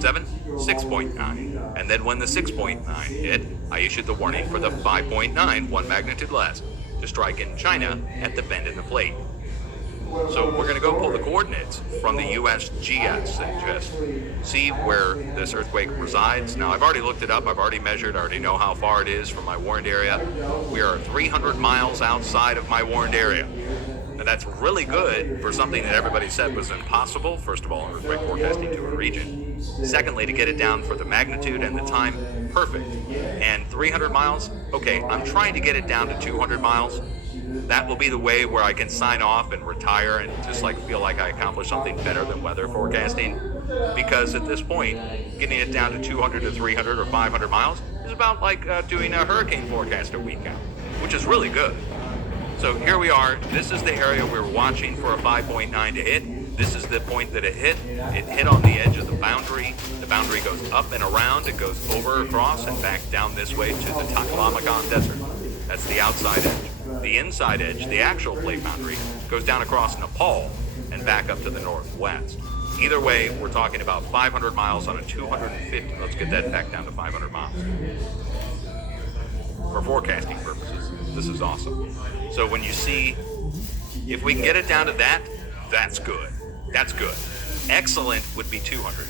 5.7, 6.9. And then when the 6.9 hit, I issued the warning for the 5.9, 1 magnitude less, to strike in China at the bend in the plate. So we're going to go pull the coordinates from the USGS and just see where this earthquake resides. Now, I've already looked it up. I've already measured. I already know how far it is from my warned area. We are 300 miles outside of my warned area. Now, that's really good for something that everybody said was impossible. First of all, earthquake forecasting to a region. Secondly, to get it down for the magnitude and the time, perfect. And 300 miles, okay, I'm trying to get it down to 200 miles. That will be the way where I can sign off and retire and just feel like I accomplished something better than weather forecasting. Because at this point, getting it down to 200 to 300 or 500 miles is about like doing a hurricane forecast a week out, which is really good. So here we are. This is the area we're watching for a 5.9 to hit. This is the point that it hit. It hit on the edge of the boundary. The boundary goes up and around. It goes over, across, and back down this way to the Taklamakan Desert. That's the outside edge. The inside edge, the actual plate boundary, goes down across Nepal and back up to the northwest. Either way, we're talking about 500 miles on a 250. Let's get that back down to 500 miles. For forecasting purposes, this is awesome. So when you see, if we can get it down to that, that's good. That's good. Excellent would be 200,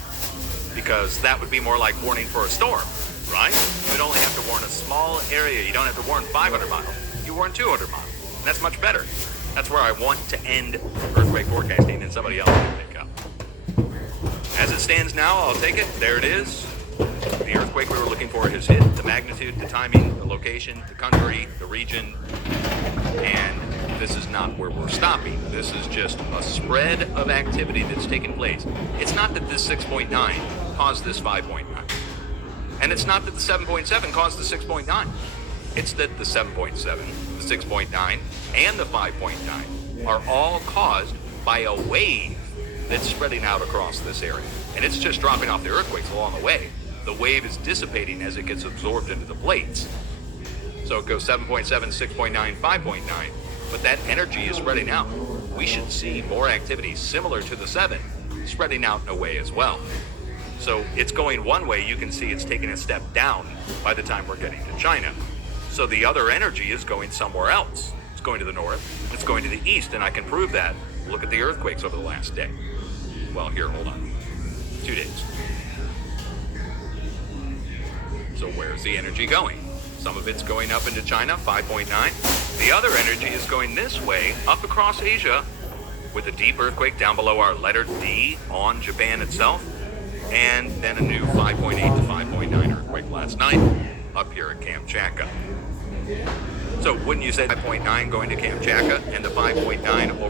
because that would be more like warning for a storm, right? You would only have to warn a small area. You don't have to warn 500 miles. You warn 200 miles. And that's much better. That's where I want to end earthquake forecasting, and somebody else can pick up. As it stands now, I'll take it. There it is. The earthquake we were looking for has hit. The magnitude, the timing, the location, the country, the region. And this is not where we're stopping. This is just a spread of activity that's taking place. It's not that this 6.9 caused this 5.9. And it's not that the 7.7 caused the 6.9. It's that the 7.7, the 6.9, and the 5.9 are all caused by a wave that's spreading out across this area. And it's just dropping off the earthquakes along the way. The wave is dissipating as it gets absorbed into the plates. So it goes 7.7, 6.9, 5.9, but that energy is spreading out. We should see more activity similar to the 7 spreading out in a way as well. So it's going one way. You can see it's taking a step down by the time we're getting to China. So the other energy is going somewhere else. It's going to the north, it's going to the east, and I can prove that. Look at the earthquakes over the last day. Well, here, hold on. 2 days. So where's the energy going? Some of it's going up into China, 5.9. The other energy is going this way, up across Asia, with a deep earthquake down below our letter D on Japan itself, and then a new 5.8 to 5.9 earthquake last night up here at Kamchatka. So wouldn't you say 5.9 going to Kamchatka and the 5.9 over